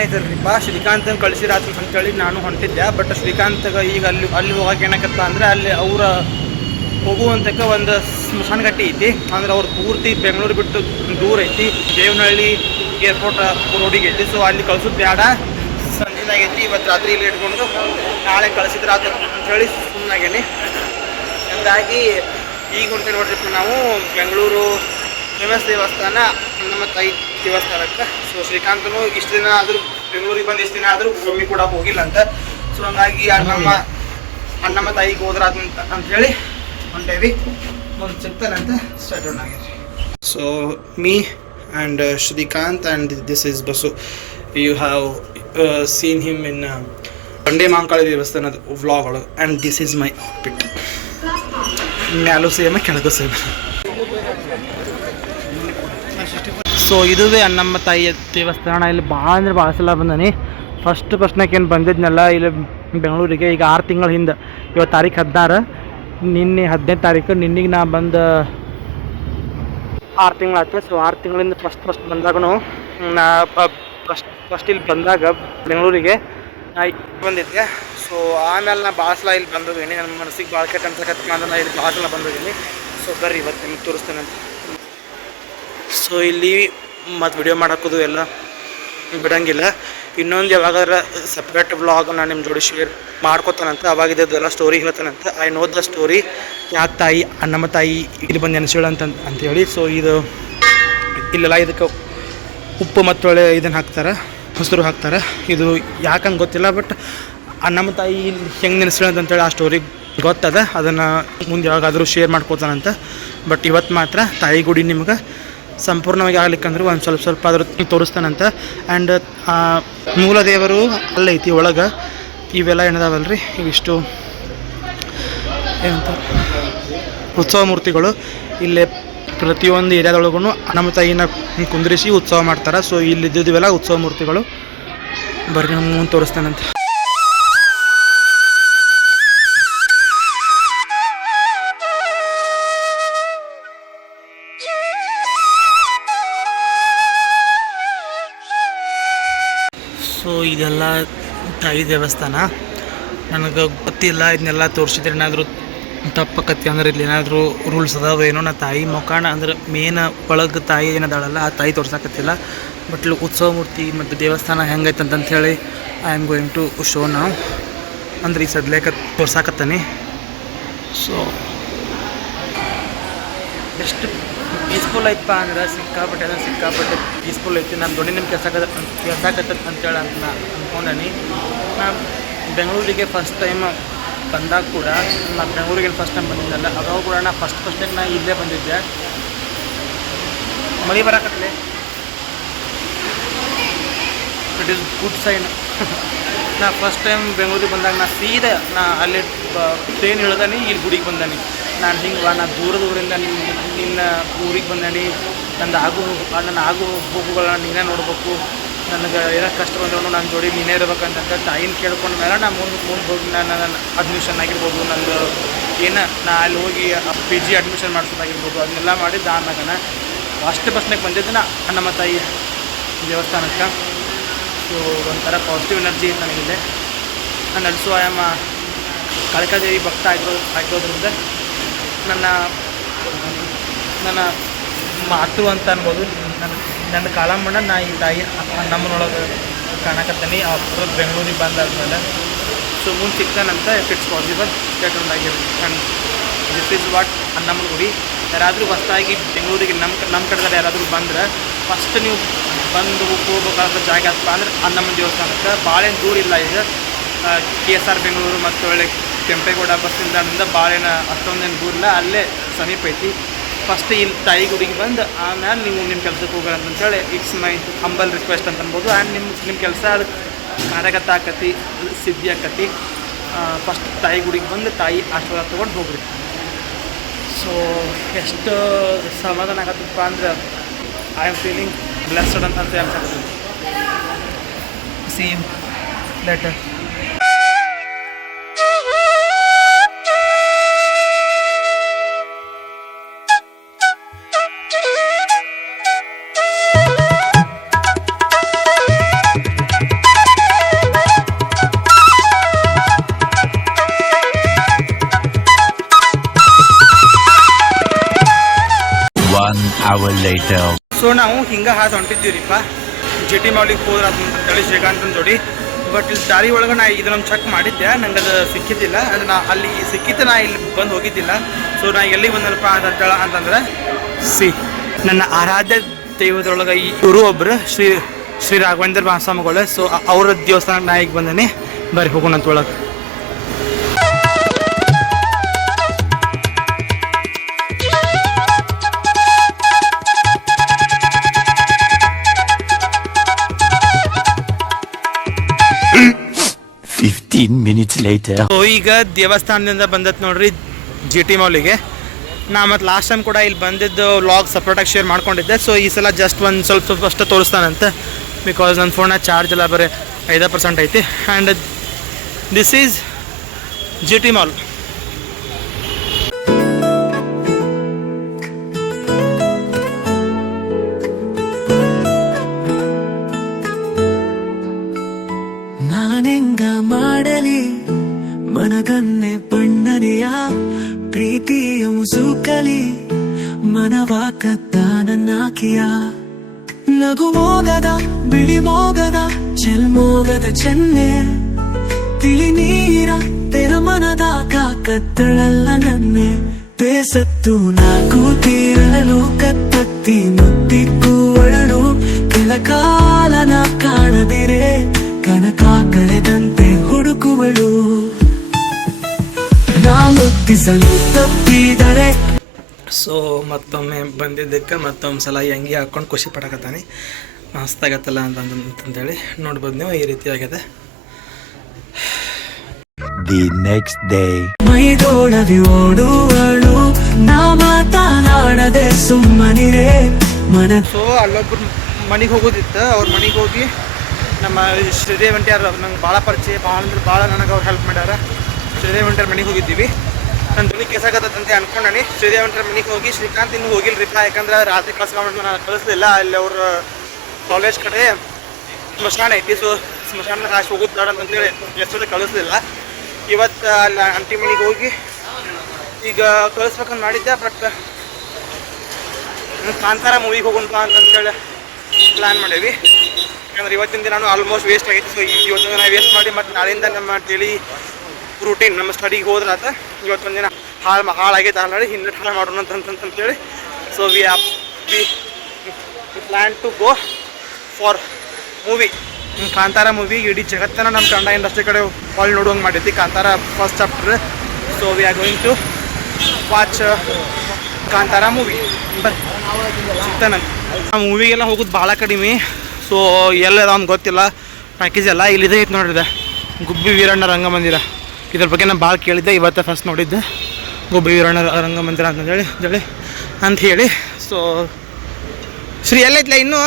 ಏನೈತಲ್ರಿಪ್ಪ ಶ್ರೀಕಾಂತನ ಅಂತ ಅಂತೇಳಿ ನಾನು ಹೊಂಟಿದ್ದೆ. ಬಟ್ ಶ್ರೀಕಾಂತಗೆ ಈಗ ಅಲ್ಲಿ ಅಲ್ಲಿ ಹೋಗಕ್ಕೆ ಏನಕ್ಕಪ್ಪ ಅಂದರೆ ಅಲ್ಲಿ ಅವರ ಹೋಗುವಂತಕ್ಕೆ ಒಂದು ಸ್ಮಶಾನ ಗಟ್ಟಿ ಐತಿ. ಅಂದ್ರೆ ಅವ್ರು ಪೂರ್ತಿ ಬೆಂಗಳೂರು ಬಿಟ್ಟು ದೂರ ಐತಿ. ದೇವನಹಳ್ಳಿ ಏರ್ಪೋರ್ಟ್ ರೋಡಿಗೆ ಐತಿ. ಸೊ ಅಲ್ಲಿ ಕಳ್ಸೋದು ಬೇಡ ಸಂಜೆನಾಗೈತಿ ಇವತ್ತು ರಾತ್ರಿ ಇಲ್ಲಿ ಇಟ್ಕೊಂಡು ನಾಳೆ ಕಳಿಸಿದ್ರೆ ಆತ ಅಂತೇಳಿ ಸುಮ್ಮನಾಗೇನಿ ಹಂಗಾಗಿ ಈಗ ಹೊಂಟೆ ನೋಡ್ರಿ ನಾವು ಬೆಂಗಳೂರು ಫೇಮಸ್ ದೇವಸ್ಥಾನ ನಮ್ಮ ತಾಯಿ ದೇವಸ್ಥಾನಕ್ಕೆ ಸೊ ಶ್ರೀಕಾಂತನು ಇಷ್ಟು ದಿನ ಆದರೂ ಬೆಂಗಳೂರಿಗೆ ಬಂದು ಇಷ್ಟು ದಿನ ಆದರೂ ಒಮ್ಮೆ ಕೂಡ ಹೋಗಿಲ್ಲ ಅಂತ ಸೊ ಹಂಗಾಗಿ ಅಣ್ಣಮ್ಮ ಅಣ್ಣಮ್ಮ ತಾಯಿಗೆ ಹೋದ್ರ ಅಂತ ಹೇಳಿ ಹೊಂಟೇವಿ ಒಂದು ಸಿಗ್ತಾನಂತ ಸ್ಟಾರ್ಟ್ ಆಗಿರಿ so me and Srikanth and this is Basu you have seen him in Bande Mankali ದೇವಸ್ಥಾನದ ಒಳಗೆ and this is my pit ಮ್ಯಾಲೂ same ಕೆಳಗೂ ಸೇಮ ಸೊ ಇದುವೇ ಅಣ್ಣಮ್ಮ ತಾಯಿಯ ದೇವಸ್ಥಾನ. ಇಲ್ಲಿ ಭಾಳ ಅಂದ್ರೆ ಭಾಳ ಸಲ ಬಂದಾನೆ. ಫಸ್ಟ್ ಏನು ಬಂದಿದ್ನಲ್ಲ, ಇಲ್ಲಿ ಬೆಂಗಳೂರಿಗೆ ಈಗ ಆರು ತಿಂಗಳ ಹಿಂದೆ. ಇವತ್ತು ತಾರೀಕು ಹದಿನಾರು. ನಿನ್ನೆ ಹದಿನೈದು ತಾರೀಕು ನಿನ್ನೆಗೆ ನಾ ಬಂದು ಆರು ತಿಂಗಳಾಯ್ತು ಸೊ ಆರು ತಿಂಗಳಿಂದ ಫಸ್ಟ್ ಫಸ್ಟ್ ಬಂದಾಗೂ ನಾ ಫಸ್ಟ್ ಫಸ್ಟ್ ಇಲ್ಲಿ ಬಂದಾಗ ಬೆಂಗಳೂರಿಗೆ ನಾ ಬಂದಿದ್ದೆ. ಸೊ ಆಮೇಲೆ ನಾ ಭಾಳ ಸಲ ಇಲ್ಲಿ ಬಂದಿದ್ದೀನಿ ನನ್ನ ಮನಸ್ಸಿಗೆ ಭಾಳ ಕೆಟ್ಟ ಅನ್ಸಕತ್ತ ಅಂದ್ರೆ ನಾ ಇಲ್ಲಿ ಭಾಳ ಸಲ ಬಂದಿದ್ದೀನಿ. ಸೊ ಬರ್ರಿ, ಇವತ್ತು ನಿಮ್ಗೆ ತೋರಿಸ್ತೇನೆ ಅಂತ. ಸೊ ಇಲ್ಲಿ ಮತ್ತು ವಿಡಿಯೋ ಮಾಡೋಕ್ಕದು ಎಲ್ಲ ಬಿಡಂಗಿಲ್ಲ. ಇನ್ನೊಂದು ಯಾವಾಗಾದ್ರೆ ಸಪ್ರೇಟ್ ವ್ಲಾಗ್ ನಾನು ನಿಮ್ಮ ಜೋಡಿ ಶೇರ್ ಮಾಡ್ಕೊತಾನಂತ ಅವಾಗ ಇದೆಲ್ಲ ಸ್ಟೋರಿ ಹೇಳ್ತಾನಂತ ಐ ನೋ ದ ಸ್ಟೋರಿ ಯಾಕೆ ತಾಯಿ, ಅಣ್ಣಮ್ಮ ತಾಯಿ ಇಲ್ಲಿ ಬಂದು ನೆನೆಸಿಳು ಅಂತ ಅಂತೇಳಿ ಸೊ ಇದು ಇಲ್ಲೆಲ್ಲ ಇದಕ್ಕೆ ಉಪ್ಪು ಮತ್ತು ಒಳ್ಳೆ ಇದನ್ನು ಹಾಕ್ತಾರೆ ಹಸಿರು ಹಾಕ್ತಾರೆ. ಇದು ಯಾಕಂಗೆ ಗೊತ್ತಿಲ್ಲ ಬಟ್ ಅಣ್ಣಮ್ಮ ತಾಯಿ ಹೆಂಗೆ ನೆನೆಸಿಳು ಅಂತೇಳಿ ಆ ಸ್ಟೋರಿ ಗೊತ್ತದ. ಅದನ್ನು ಮುಂದೆ ಯಾವಾಗಾದರೂ ಶೇರ್ ಮಾಡ್ಕೋತಾನಂತ. ಬಟ್ ಇವತ್ತು ಮಾತ್ರ ತಾಯಿ ಗುಡಿ ನಿಮ್ಗೆ ಸಂಪೂರ್ಣವಾಗಿ ಆಗ್ಲಿಕ್ಕಂದ್ರೆ ಒಂದು ಸ್ವಲ್ಪ ಸ್ವಲ್ಪ ಅದ್ರ ತೋರಿಸ್ತಾನಂತ. ಆ್ಯಂಡ್ ಮೂಲ ದೇವರು ಅಲ್ಲೈತಿ ಒಳಗೆ. ಇವೆಲ್ಲ ಏನದಾವಲ್ರಿ? ಇವಿಷ್ಟು ಏನಂತ? ಉತ್ಸವ ಮೂರ್ತಿಗಳು. ಇಲ್ಲೇ ಪ್ರತಿಯೊಂದು ಏರಿಯಾದೊಳಗೂ ನಮ್ಮ ತಾಯಿನ ಕುಂದ್ರಿಸಿ ಉತ್ಸವ ಮಾಡ್ತಾರೆ. ಸೊ ಇಲ್ಲಿದ್ದಿವೆಲ್ಲ ಉತ್ಸವ ಮೂರ್ತಿಗಳು. ಬರ್ರಿ ನಮ್ಮ ತೋರಿಸ್ತಾನಂತ. ಇದೆಲ್ಲ ತಾಯಿ ದೇವಸ್ಥಾನ. ನನಗೆ ಗೊತ್ತಿಲ್ಲ, ಇದನ್ನೆಲ್ಲ ತೋರಿಸಿದ್ರೆ ಏನಾದರೂ ತಪ್ಪಕತ್ತಿ ಅಂದ್ರೆ ಇಲ್ಲಿ ಏನಾದರೂ ರೂಲ್ಸ್ ಅದಾವ ಏನೋ ನಾ ತಾಯಿ ಮುಖಾಣ ಅಂದ್ರೆ ಮೇನ್ ಒಳಗೆ ತಾಯಿ ಏನದಾಳಲ್ಲ, ಆ ತಾಯಿ ತೋರ್ಸಕತ್ತಿಲ್ಲ. ಬಟ್ ಉತ್ಸವ ಮೂರ್ತಿ ಮತ್ತು ದೇವಸ್ಥಾನ ಹೆಂಗೈತೆ ಅಂತಂತ ಹೇಳಿ I am going to show ನಾವು ಅಂದ್ರೆ ಈ ಸದ್ಲೇಕ ತೋರ್ಸಾಕತ್ತಾನೆ. ಸೊ ಎಷ್ಟು ಪೀಸ್ಫುಲ್ ಐತಪ್ಪ ಅಂದ್ರೆ ಸಿಕ್ಕಾಪಟ್ಟೆ ಅಂದ್ರೆ ಸಿಕ್ಕಾಪಟ್ಟೆ ಪೀಸ್ಫುಲ್ ಐತಿ ನಾನು ದೊಡ್ಡ ನಿಮ್ಮ ಕೆಲಸ ಕೆಲ್ಸಾಕತ್ತ ಅಂತೇಳಿ ಅಂತ ನಾ ಅಂದ್ಕೊಂಡನಿ ನಾ ಬೆಂಗಳೂರಿಗೆ ಫಸ್ಟ್ ಟೈಮ್ ಬಂದಾಗ ಕೂಡ, ನಾ ಬೆಂಗಳೂರಿಗೆ ಫಸ್ಟ್ ಟೈಮ್ ಬಂದಿದ್ದಲ್ಲ, ಅವಾಗ ಕೂಡ ನಾ ಫಸ್ಟ್ ಫಸ್ಟ್ ಟೈಮ್ ನಾ ಇಲ್ಲೇ ಬಂದಿದ್ದೆ. ಮಳೆ ಬರಾಕತ್ಲೆ? ಇಟ್ ಈಸ್ ಗುಡ್ ಸೈನ್ ನಾ ಫಸ್ಟ್ ಟೈಮ್ ಬೆಂಗಳೂರಿಗೆ ಬಂದಾಗ ನಾ ಸೀದಾ ನಾ ಅಲ್ಲಿ ಟ್ರೈನ್ ಇಳ್ದಾನಿ, ಇಲ್ಲಿ ಗುಡಿಗೆ ಬಂದಾನಿ. ನಾನು ಹಿಂಗೆ ನಾ ದೂರದ ಊರಿಂದ ನಿನ್ನ ನಿನ್ನ ಊರಿಗೆ ಬಂದಾನಿ. ನಂದು ಆಗು, ನನ್ನ ಆಗು ಹೋಗುಗಳನ್ನ ನೀನೇ ನೋಡ್ಬೇಕು. ನನಗೆ ಏನೋ ಕಷ್ಟ ಬಂದ್ರು ನನ್ನ ಜೋಡಿ ನೀನೇ ಇರ್ಬೇಕಂತ ತಾಯಿನ ಕೇಳ್ಕೊಂಡ ಮೇಲೆ ನಾನು ಮುಂದೆ ಮುಂದೆ ಹೋಗಿ ನಾನು ನನ್ನ ಅಡ್ಮಿಷನ್ ಆಗಿರ್ಬೋದು, ನಂದು ಏನು, ನಾ ಅಲ್ಲಿ ಹೋಗಿ ಪಿ ಜಿ ಅಡ್ಮಿಷನ್ ಮಾಡಿಸೋದಾಗಿರ್ಬೋದು, ಅದನ್ನೆಲ್ಲ ಮಾಡಿ ಆಮ್ಯಾಗನ ಅಷ್ಟು ಬಸ್ನಾಗ ಬಂದಿದ್ದು ನಾ ನಮ್ಮ ತಾಯಿ ದೇವಸ್ಥಾನಕ್ಕೆ. ಸೊ ಒಂಥರ ಪಾಸಿಟಿವ್ ಎನರ್ಜಿ ಇತ್ತು ನನಗಿದೆ ನಾನು ನಡೆಸುವ ಆಯಾಮ ಭಕ್ತ ಆಗಿರೋ, ಆಗಿರೋದ್ರಿಂದ ನನ್ನ ನನ್ನ ಮಾತು ಅಂತ ಅನ್ಬೋದು. ನನ್ನ ನನ್ನ ಕಾಳಮ್ಮಣ್ಣ ನಾ ಈ ತಾಯಿ ನಮ್ಮನೊಳಗೆ ಕಾಣಕತ್ತೀನಿ. ಅವ್ರು ಬೆಂಗಳೂರಿಗೆ ಬಂದಾದ್ಮೇಲೆ. ಸೊ ಮುಂದೆ ಸಿಗ್ತಾನಂತ if it's possible and this is what ಅನ್ನಮ್ಮನ ಗುಡಿ. ಯಾರಾದರೂ ಹೊಸದಾಗಿ ಬೆಂಗಳೂರಿಗೆ ನಮ್ಮ ನಮ್ಮ ಕಡೆದಾಗ ಯಾರಾದರೂ ಬಂದ್ರೆ ಫಸ್ಟ್ ನೀವು ಬಂದು ಹೋಗ್ಬೇಕಾದ ಜಾಗ ಅಂದ್ರೆ ಅನ್ನಮ್ಮನ ದೇವಸ್ಥಾನಕ್ಕೆ. ಭಾಳ ದೂರ ಇಲ್ಲ ಈಗ ಕೆ ಎಸ್ ಆರ್ ಬೆಂಗಳೂರು ಮತ್ತು ಒಳ್ಳೆ ಕೆಂಪೇಗೌಡ ಬಸ್ ನಿಲ್ದಾಣದಿಂದ ಬಾಳೆನ ಅಷ್ಟೊಂದೇನು ದೂರಿಲ್ಲ, ಅಲ್ಲೇ ಸಮೀಪ ಐತಿ. ಫಸ್ಟ್ ಇಲ್ಲಿ ತಾಯಿ ಗುಡಿಗೆ ಬಂದು ಆಮೇಲೆ ನೀವು ನಿಮ್ಮ ಕೆಲಸಕ್ಕೆ ಹೋಗೋಣ ಅಂತೇಳಿ ಇಟ್ಸ್ ಮೈ ಹಂಬಲ್ ರಿಕ್ವೆಸ್ಟ್ ಅಂತ ಅನ್ಬೋದು. ಆ್ಯಂಡ್ ನಿಮ್ಮ ನಿಮ್ಮ ಕೆಲಸ ಅದು ಕಾರ್ಯಗತ ಆಕತಿ ಸಿದ್ಧಿ ಆಕತಿ. ಫಸ್ಟ್ ತಾಯಿ ಗುಡಿಗೆ ಬಂದು ತಾಯಿ ಆಶೀರ್ವಾದ ತೊಗೊಂಡು ಹೋಗ್ರಿ. ಸೊ ಎಷ್ಟು ಸಮಾಧಾನ ಆಗತ್ತಪ್ಪ ಅಂದ್ರೆ ಐ ಆಮ್ ಫೀಲಿಂಗ್ ಬ್ಲೆಸ್ಡ್ ಅಂತ ಅಂತ ಅನ್ಸಕತ್ತೀನಿ ಸೇಮ್ ಲೆಟರ್ ಹಿಂಗೆ ಹಾದು ಹೊಂಟಿದ್ದೀವ್ರಿಪ್ಪ ಜಿ ಟಿ ಮಾಡ್ಲಿಕ್ಕೆ ಹೋದ್ರ ಅಂತೇಳಿ ಶ್ರೀಕಾಂತನ ಜೋಡಿ. ಬಟ್ ಇಲ್ಲಿ ದಾರಿ ಒಳಗೆ ನಾ ಇದನ್ನ ಚೆಕ್ ಮಾಡಿದ್ದೆ. ನಂಗೆ ಅದು ಸಿಕ್ಕಿದ್ದಿಲ್ಲ. ಅದು ನಾ ಅಲ್ಲಿ ಸಿಕ್ಕಿತ್ತು, ನಾ ಇಲ್ಲಿ ಬಂದು ಹೋಗಿದ್ದಿಲ್ಲ. ಸೊ ನಾ ಎಲ್ಲಿ ಬಂದನಪ್ಪ ಅಂತೇಳ ಅಂತಂದ್ರೆ, ಸಿ, ನನ್ನ ಆರಾಧ್ಯ ದೈವದೊಳಗೆ ಈ ಇವರು ಒಬ್ಬರು ಶ್ರೀ ಶ್ರೀ ರಾಘವೇಂದ್ರ ಮಹಾಸ್ವಾಮಿಗಳು. ಸೊ ಅವರ ದೇವಸ್ಥಾನಕ್ಕೆ ನಾ ಈಗ ಬಂದೇನೆ. ಬರ್ರಿ ಹೋಗೋಣ ಅಂತ ಒಳಗೆ Fifteen minutes later. ಸೊ ಈಗ ದೇವಸ್ಥಾನದಿಂದ ಬಂದತ್ ನೋಡ್ರಿ ಜಿ ಟಿ ಮಾಲಿಗೆ ನಾ ಮತ್ತು ಲಾಸ್ಟ್ ಟೈಮ್ ಕೂಡ ಇಲ್ಲಿ ಬಂದಿದ್ದು ವ್ಲಾಗ್ ಸಪ್ರೇಟಾಗಿ ಶೇರ್ ಮಾಡ್ಕೊಂಡಿದ್ದೆ. ಸೊ ಈ ಸಲ ಜಸ್ಟ್ ಒಂದು ಸ್ವಲ್ಪ ಸ್ವಲ್ಪ ಅಷ್ಟೇ ತೋರಿಸ್ತಾನಂತೆ. ಬಿಕಾಸ್ ನನ್ನ ಫೋನ್ನ ಚಾರ್ಜ್ ಎಲ್ಲ ಬರೀ ಐದು ಪರ್ಸೆಂಟ್ ಐತಿ. And this is G T mall ಮಾಡಲಿ ಮನದನ್ನೇ ಬಣ್ಣನೆಯ ಪ್ರೀತಿಯ ಮುಸುಕಲಿ ಮನವ ಕತ್ತ ನನ್ನಾಕಿಯ ನಗು ಮೋಗದ, ಬಿಳಿ ಮೋಗದ, ಚೆಲ್ಮೋಗದ ಚೆನ್ನೆ, ತಿಳಿ ನೀರ ತೆರ ಮನದ ಕತ್ತಳಲ್ಲ ನನ್ನೆ. ಬೇಸತ್ತು ನಾಕು ತೀರಲು ಕತ್ತತ್ತಿ ಮುತ್ತಿಕ್ಕೂ ಒಳಲು ಕೆಲ ತಪ್ಪಿದರೆ. ಸೊ ಮತ್ತೊಮ್ಮೆ ಬಂದಿದ್ದಕ್ಕೆ ಮತ್ತೊಮ್ಮೆ ಸಲ ಈ ಅಂಗಿ ಹಾಕ್ಕೊಂಡು ಖುಷಿ ಪಡಕತ್ತಾನೆ. ಮಸ್ತಾಗತ್ತಲ್ಲ ಅಂತ ಅಂತಂದೇಳಿ ನೋಡ್ಬೋದು ನೀವು ಈ ರೀತಿ ಆಗಿದೆ. ದಿ ನೆಕ್ಸ್ಟ್ ಡೇ ಮೈದೋಳದಿ ಓಡುವಳು ನಾ ಮಾತನಾಡದೆ ಸುಮ್ಮನಿರೆ. ಮನ ಸೊ ಅಲ್ಲೊಬ್ರು ಮನೆಗೆ ಹೋಗೋದಿತ್ತು ಅವ್ರ ಮನೆಗೆ ಹೋಗಿ ನಮ್ಮ ಶ್ರೀದೇವಂಟಿ ನಂಗೆ ಭಾಳ ಪರಿಚಯ ಭಾಳ ಅಂದ್ರೆ ಭಾಳ ನನಗೆ ಅವ್ರು ಹೆಲ್ಪ್ ಮಾಡ್ಯಾರ. ಶ್ರೀದೇವಂಟಿ ಮನೆಗೆ ಹೋಗಿದ್ದೀವಿ. ನನ್ನ ಧ್ವನಿ ಕೇಸಾಗತ್ತಂತೆ ಅನ್ಕೊಂಡಾನೆ. ಶ್ರೀದೇವಂತರ ಮನೆಗೆ ಹೋಗಿ, ಶ್ರೀಕಾಂತ್ ಇನ್ನೂ ಹೋಗಿಲ್ರಿಪ್ಪ ಯಾಕಂದ್ರೆ ರಾತ್ರಿ ಕಳ್ಸ್ಕೊಂಡು ನಾನು ಕಳಿಸ್ಲಿಲ್ಲ. ಅಲ್ಲಿ ಅವ್ರ ಕಾಲೇಜ್ ಕಡೆ ಸ್ಮಶಾನ ಐತಿ. ಸೊ ಸ್ಮಶಾನ ರಾಶಿ ಹೋಗೋದು ಬೇಡ ಅಂತೇಳಿ ಎಷ್ಟೊತ್ತೆ ಕಳಿಸ್ಲಿಲ್ಲ. ಇವತ್ತು ಅಲ್ಲಿ ಅಂಟಿ ಮನೆಗೆ ಹೋಗಿ ಈಗ ಕಳಿಸ್ಬೇಕಂತ ಮಾಡಿದ್ದೆ ಬಟ್ ಕಾಂತಾರ ಮೂವಿಗೆ ಹೋಗೋಣ ಅಂತಂತೇಳಿ ಪ್ಲ್ಯಾನ್ ಮಾಡೀವಿ. ಯಾಕಂದ್ರೆ ಇವತ್ತಿನ ದಿನ ಆಲ್ಮೋಸ್ಟ್ ವೇಸ್ಟ್ ಆಗೈತಿ. ಸೊ ಇವತ್ತಿನ ದಿನ ವೇಸ್ಟ್ ಮಾಡಿ ಮತ್ತು ನಾಳೆಯಿಂದ ನಮ್ಮ ಡೈಲಿ ರೂಟೀನ್ ನಮ್ಮ ಸ್ಟಡಿಗೆ ಹೋದ್ರೆ ಆತ, ಇವತ್ತು ಒಂದಿನ ಹಾಳು ಹಾಳಾಗೈತೆ ಆಲ್ರೆಡಿ ಹಿಂದೆ ಹಾಳು ಮಾಡೋಣ ಅಂತಂತಂತೇಳಿ so we up we plan to go for movie Kantara movie ಇಡೀ ಜಗತ್ತನ್ನ ನಮ್ಮ ಕನ್ನಡ ಇಂಡಸ್ಟ್ರಿ ಕಡೆ ಹಾಲ್ ನೋಡುವಂಗೆ ಮಾಡೈತಿ Kantara first chapter so we are going to watch Kantara movie ಬರ್ರಿ ಆ ಮೂವಿಗೆಲ್ಲ ಹೋಗೋದು ಭಾಳ ಕಡಿಮೆ. ಸೊ ಎಲ್ಲ ಅವ್ನು ಗೊತ್ತಿಲ್ಲ. ಪ್ಯಾಕೇಜ್ ಎಲ್ಲ ಇಲ್ಲಿದೆ ಐತೆ ನೋಡಿದೆ. ಗುಬ್ಬಿ ವೀರಣ್ಣ ರಂಗಮಂದಿರ. ಇದ್ರ ಬಗ್ಗೆ ನಾನು ಭಾಳ ಕೇಳಿದ್ದೆ, ಇವತ್ತು ಫಸ್ಟ್ ನೋಡಿದ್ದೆ. ಗುಬ್ಬಿ ವೀರಣ್ಣ ರಂಗಮಂದಿರ ಅಂತಂದೇಳಿ ಹೇಳಿ ಅಂತ ಹೇಳಿ. ಸೊ ಶ್ರೀ ಎಲ್ಲೈತ್ಲ ಇನ್ನೂ?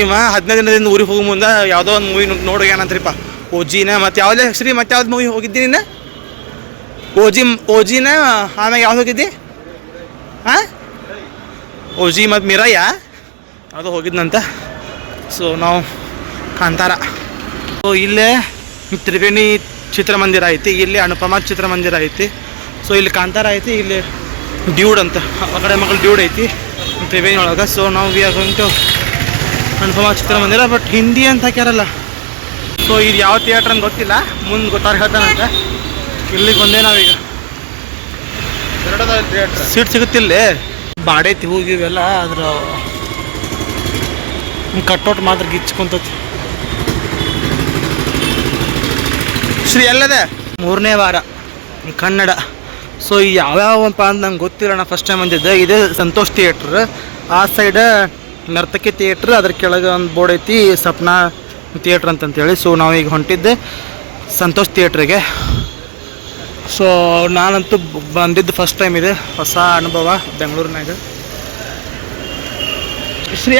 ಇವ ಹದಿನೈದು ದಿನದಿಂದ ಊರಿಗೆ ಹೋಗೋ ಮುಂದೆ ಯಾವುದೋ ಒಂದು ಮೂವಿ ನೋಡೋಗ್ಯಾನಂತ್ರಿಪ್ಪ ಓಜಿನ ಮತ್ತು ಯಾವುದೇ ಶ್ರೀ ಮತ್ತೆ ಯಾವ್ದು ಮೂವಿ ಹೋಗಿದ್ದಿ ನೀನು? ಓಜಿ ಓಜಿನ, ಆಮ್ಯಾಗ ಯಾವ್ದು ಹೋಗಿದ್ದಿ? ಹಾಂ ಓಜಿ ಮತ್ತು ಮಿರಯ್ಯ? ಯಾವುದೋ ಹೋಗಿದ್ನಂತ. ಸೊ ನಾವು ಕಾಂತಾರ. ಸೊ ಇಲ್ಲೇ ತ್ರಿವೇಣಿ ಚಿತ್ರಮಂದಿರ ಐತಿ ಇಲ್ಲಿ ಅನುಪಮ ಚಿತ್ರಮಂದಿರ ಐತಿ. ಸೊ ಇಲ್ಲಿ ಕಾಂತಾರ ಐತಿ ಇಲ್ಲಿ ಡ್ಯೂಡ್ ಅಂತ ಆ ಕಡೆ ಮಗಳು ಡ್ಯೂಡ್ ಐತಿ ತ್ರಿವೇಣಿ ಒಳಗೆ. ಸೊ ನಾವು we are going to Anupama ಚಿತ್ರಮಂದಿರ ಬಟ್ ಹಿಂದಿ ಅಂತ ಹಾಕ್ಯಾರಲ್ಲ. ಸೊ ಇದು ಯಾವ ಥಿಯೇಟ್ರ್ ಅಂತ ಗೊತ್ತಿಲ್ಲ ಮುಂದೆ ಗೊತ್ತಾರ ಹೇಳ್ತಾನಂತೆ ಇಲ್ಲಿಗೆ ಬಂದೆ ನಾವೀಗ. ಸೀಟ್ ಸಿಗುತ್ತಿಲ್ಲ ಬಾಡೈತಿ ಹೋಗಿ ಇವೆಲ್ಲ ಅದ್ರ ಕಟ್ಔಟ್ ಮಾತ್ರ ಗಿಚ್ಕೊಂತತಿ. ಶ್ರೀ ಎಲ್ಲದೆ ಮೂರನೇ ವಾರ. ಕನ್ನಡ. ಸೊ ಯಾವ್ಯಾವಪ್ಪ ಅಂತ ನಂಗೆ ಗೊತ್ತಿಲ್ಲ. ನಾ ಫಸ್ಟ್ ಟೈಮ್ ಬಂದಿದ್ದೆ. ಇದೇ ಸಂತೋಷ್ ಥಿಯೇಟ್ರ್ ಆ ಸೈಡ ನರ್ತಕಿ ಥಿಯೇಟ್ರ್ ಅದ್ರ ಕೆಳಗೆ ಒಂದು ಬೋರ್ಡ್ ಐತಿ, ಸಪ್ನಾ ಥಿಯೇಟ್ರ್ ಅಂತಂತೇಳಿ. ಸೊ ನಾವೀಗ ಹೊಂಟಿದ್ದೆ ಸಂತೋಷ್ ಥಿಯೇಟ್ರಿಗೆ ಸೊ ನಾನಂತೂ ಬಂದಿದ್ದು ಫಸ್ಟ್ ಟೈಮ್ ಇದೆ. ಹೊಸ ಅನುಭವ, ಬೆಂಗಳೂರಿನಾಗ. ಶ್ರೀ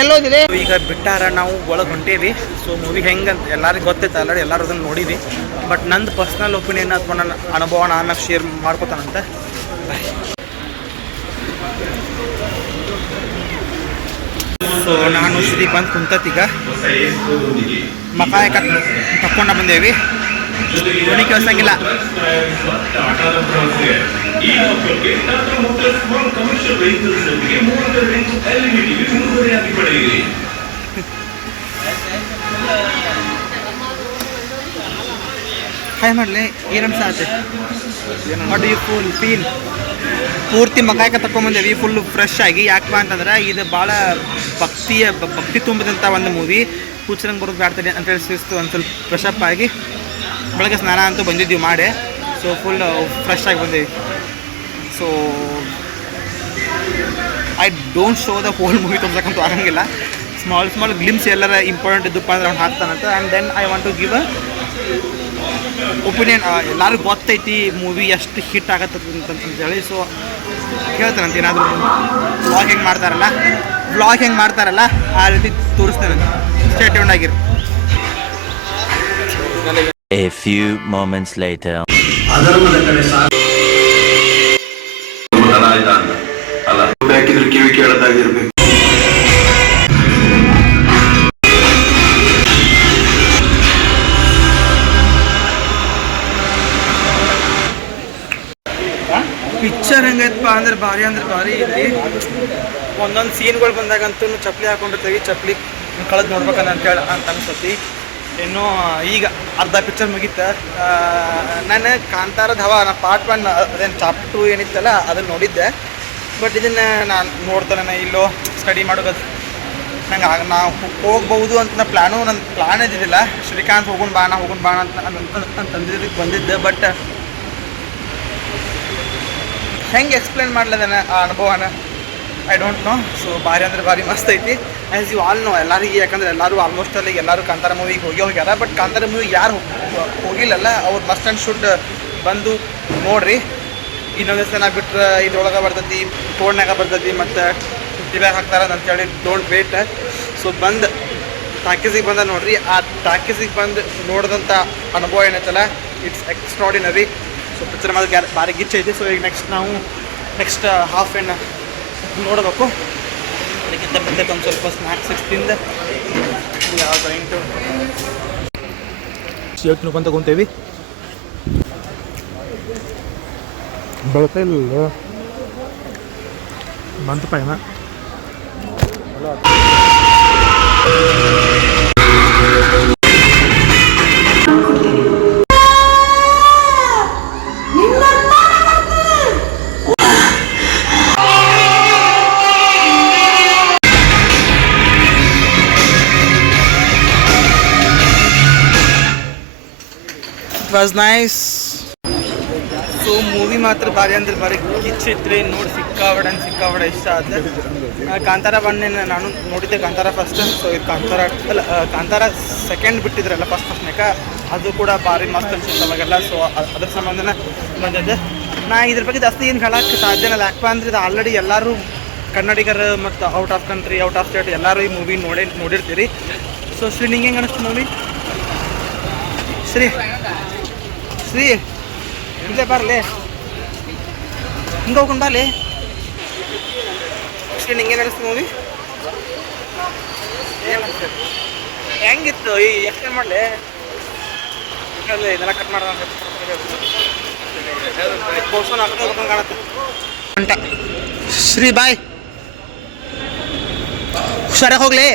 ಈಗ ಬಿಟ್ಟಾರ ನಾವು ಒಳಗೆ ಹೊಂಟೇವಿ. ಸೊ ಮೂವಿ ಹೆಂಗಂತ ಎಲ್ಲರಿಗೂ ಗೊತ್ತೈತೆ ಆಲ್ರೆಡಿ ಎಲ್ಲರೂ ಅದನ್ನು ನೋಡಿದ್ವಿ. ಬಟ್ ನಂದು ಪರ್ಸ್ನಲ್ ಒಪಿನಿಯನ್ ಅಥವಾ ನನ್ನ ಅನುಭವ ನಾನು ಶೇರ್ ಮಾಡ್ಕೋತಾನಂತೆ ಸೊ ನಾನು ಶ್ರೀ ಬಂದು ಕುಂತತ್ತೀಗ ಮಕಾಯ ತಕ್ಕೊಂಡ ಬಂದೇವಿ. ಕೇಳಿಸಂಗಿಲ್ಲ. ಈ ಸ್ಮಾಲ್ ಕಮರ್ಷಿಯಲ್ ವೆಹಿಕಲ್ಸ್ ಮೂವತ್ತೆರಡು ಪಡೆಯಿರಿ. ಹಾಯ್ ಮಾಡಲಿ ಏನಂತ ಸಾತೆ ವಾಟ್ ಯು ಫುಲ್ ಫೀಲ್ ಪೂರ್ತಿ ಮಕಾಯಕ ತಗೊಂಬಂದೇವಿ ಫುಲ್ ಫ್ರೆಶ್ ಆಗಿ. ಯಾಕಪ್ಪ ಅಂತಂದ್ರೆ ಇದು ಭಾಳ ಭಕ್ತಿಯ ಭಕ್ತಿ ತುಂಬಿದಂಥ ಒಂದು ಮೂವಿ ಕೂಚರಂಗೆ ಬರೋದು ಬ್ಯಾಡ್ತದೆ ಅಂತೇಳಿ ಸಿಸ್ತು ಒಂದು ಸ್ವಲ್ಪ ಫ್ರೆಶ್ ಅಪ್ ಆಗಿ. ಬೆಳಗ್ಗೆ ಸ್ನಾನ ಅಂತೂ ಬಂದಿದ್ದೀವಿ ಮಾಡಿ. ಸೊ ಫುಲ್ ಫ್ರೆಶ್ ಆಗಿ ಬಂದೀವಿ. So I don't show the whole movie ತೋರ್ಸಕ್ಕಂತೂ ಆಗಂಗಿಲ್ಲ. ಸ್ಮಾಲ್ ಸ್ಮಾಲ್ ಗ್ಲಿಮ್ಸ್ ಎಲ್ಲರ ಇಂಪಾರ್ಟೆಂಟ್ ಇದ್ದಪ್ಪ ಅಂದ್ರೆ ಅವ್ನು ಹಾಕ್ತಾನಂತ. And then I want to give a opinion ಎಲ್ಲರಿಗೂ ಗೊತ್ತೈತಿ ಮೂವಿ ಎಷ್ಟು ಹಿಟ್ ಆಗತ್ತೆ ಅಂತೇಳಿ ಸೊ ಕೇಳ್ತಾನಂತ ಏನಾದರೂ ವ್ಲಾಗ್ ಹೆಂಗೆ ಮಾಡ್ತಾರಲ್ಲ? ವ್ಲಾಗ್ ಹೆಂಗೆ ಮಾಡ್ತಾರಲ್ಲ ಆ ರೀತಿ ತೋರಿಸ್ತಾನಂತ ಸ್ಟೇಟ್ ಆಗಿರು. A few moments later. ಅಧರ್ಮದ ಕಡೆ ಸಾಗ ಆಯ್ತಾ ಅಂತ ಹಾಕಿದ್ರೆ ಕಿವಿ ಕೇಳದಾಗಿರ್ಬೇಕು. ಪಿಕ್ಚರ್ ಹೆಂಗೈತಪ್ಪ ಅಂದ್ರೆ ಭಾರಿ ಅಂದ್ರೆ ಭಾರಿ ಇಲ್ಲಿ. ಒಂದೊಂದು ಸೀನ್ಗಳು ಬಂದಾಗಂತೂ ಚಪ್ಪಲಿ ಹಾಕೊಂಡಿರ್ತೀವಿ, ಚಪ್ಪಲಿ ಕಳೆದು ನೋಡ್ಬೇಕಂತ ಅಂತೇಳಿ ಅಂತ ಅನ್ಸತಿ ಇನ್ನು ಈಗ ಅರ್ಧ ಪಿಕ್ಚರ್ ಮುಗೀತ ನಾನು ಕಾಂತಾರದ ಹವಾ ನಾ ಪಾರ್ಟ್ ಒನ್ ಅದೇನು ಚಾಪ್ ಟು ಏನಿತ್ತಲ್ಲ ಅದನ್ನು ನೋಡಿದ್ದೆ. ಬಟ್ ಇದನ್ನ ನಾನು ನೋಡ್ತಾನೆ ಇಲ್ಲೋ ಸ್ಟಡಿ ಮಾಡೋದು. ನಂಗೆ ಆಗ ನಾ ಹೋಗ್ಬೋದು ಅಂತ ನಾ ಪ್ಲ್ಯಾನು ನನ್ನ ಪ್ಲ್ಯಾನ್ ಇದ್ದಿದ್ದಿಲ್ಲ. ಶ್ರೀಕಾಂತ್ ಹೋಗೋಣ ಬಾಣ ಹೋಗೋಣ ಬಾಣ ಅಂತ ಅಂತಂದಿದ್ದಕ್ಕೆ ಬಂದಿದ್ದೆ ಬಟ್ ಹೆಂಗೆ ಎಕ್ಸ್ಪ್ಲೇನ್ ಮಾಡ್ಲದನ ಆ ಅನುಭವನ? ಐ ಡೋಂಟ್ ನೋ ಸೊ ಭಾರಿ ಅಂದ್ರೆ ಭಾರಿ ಮಸ್ತ್ ಐತಿ. ಆ್ಯಸ್ ಯು ಆಲ್ ನೋ ಎಲ್ಲರಿಗೆ ಯಾಕಂದ್ರೆ ಎಲ್ಲರೂ ಆಲ್ಮೋಸ್ಟ್ ಅಲ್ಲಿ ಎಲ್ಲರೂ ಕಾಂತಾರ ಮೂವಿಗೆ ಹೋಗಿ ಹೋಗ್ಯಾರ ಬಟ್ ಕಾಂತಾರ ಮೂವಿಗೆ ಯಾರು ಹೋಗಿಲ್ಲಲ್ಲ, ಅವ್ರು ಮಸ್ಟ್ ಆ್ಯಂಡ್ ಶುಡ್ ಬಂದು ನೋಡ್ರಿ. ಇನ್ನೊಂದು ಸಲ ಬಿಟ್ರೆ ಇದ್ರೊಳಗೆ ಬರ್ತೈತಿ ಫೋನ್ನಾಗ ಬರ್ತೈತಿ ಮತ್ತು ಟಿವ್ಯಾಗ ಹಾಕ್ತಾರ ಅಂತೇಳಿ ಡೋಂಟ್ ವೇಟ್ ಸೊ ಬಂದು, ಟಾಕೀಸಿಗೆ ಬಂದ ನೋಡ್ರಿ, ಆ ಟಾಕೀಸಿಗೆ ಬಂದು ನೋಡಿದಂಥ ಅನುಭವ ಏನೈತಲ್ಲ ಇಟ್ಸ್ ಎಕ್ಸ್ಟ್ರಾಡಿನರಿ ಸೊ ಪಿಕ್ಚರ್ ಮಾಡಿ ಗ್ಯಾರ ಭಾರಿ ಗಿಚ್ಚ ಐತಿ. ಸೊ ಈಗ ನೆಕ್ಸ್ಟ್ ನಾವು ನೆಕ್ಸ್ಟ್ ಹಾಫ್ ಎನ್ ನೋಡಬೇಕು. ಅದಕ್ಕಿಂತ ಮುಂದೆ ಒಂದು ಸ್ವಲ್ಪ ಸ್ನ್ಯಾಕ್ಸ್ ತಿಂದು ಯಾವ ಟು ಯೋಚನೆ ಬಂದ ಕುಂತೇವಿ ಬೆಳತಾ ಇಲ್ಲ ಬಂತು ಪೈನ it was nice so movie ಮಾತ್ರ ಭಾರಿ ಅಂದ್ರೆ ಭಾರಿ ಕಿಚ್ ಐತ್ರಿ ನೋಡಿ ಸಿಕ್ಕಾವಡ ಸಿಕ್ಕಾಬಡ ಇಷ್ಟ ಆದ ಆ, ಕಾಂತಾರ ಬಣ್ಣ ನಾನು ನೋಡಿದ್ದೆ ಕಾಂತಾರ ಫಸ್ಟ್ ಸೊ ಇದು ಕಾಂತಾರ ಅಲ್ಲ ಕಾಂತಾರ ಸೆಕೆಂಡ್ ಬಿಟ್ಟಿದ್ರಲ್ಲ ಫಸ್ಟ್ ಫಸ್ಟ್ನೇಕ ಅದು ಕೂಡ ಭಾರಿ ಮಸ್ತ್ ಅನ್ಸುತ್ತೆ ಅವಾಗೆಲ್ಲ ಸೊ ಅದ್ರ ಸಂಬಂಧನ ಬಂದದ್ದು ನಾ ಇದ್ರ ಬಗ್ಗೆ ಜಾಸ್ತಿ ಏನು ಹೇಳಕ್ಕೆ ಸಾಧ್ಯನಲ್ಲ ಯಾಕಪ್ಪ ಅಂದ್ರೆ ಇದು ಆಲ್ರೆಡಿ ಎಲ್ಲರೂ ಕನ್ನಡಿಗರು ಮತ್ತು out of country out of state ಎಲ್ಲರೂ ಈ ಮೂವಿ ನೋಡಿ ನೋಡಿರ್ತೀರಿ. ಸೊ ಶ್ರೀ ನಿಂಗೆ ಹೆಂಗೆ ಅನಿಸ್ತು ಮೂವಿ ಶ್ರೀ ಶ್ರೀ ಇಲ್ಲೇ ಬರಲಿ. ಹಿಂಗೆ ಹೋಗ್ಕೊಂಡು ಬರಲಿ. ಶ್ರೀ ಹಿಂಗೆ ನಡೆಸ್ತು ಮೂವಿ ಹೆಂಗಿತ್ತು? ಈ ಎಕ್ಸ್ಪ್ಲೇನ್ ಮಾಡಲಿ. ಇದೆಲ್ಲ ಕಟ್ ಮಾಡೋಣ ಬೋಸೋನ್ ಹಾಕೊಂಡು ಕಾಣುತ್ತೆ. ಅಂಟ ಶ್ರೀ ಬಾಯ್. ಹುಷಾರಾಗಿ ಹೋಗ್ಲಿ.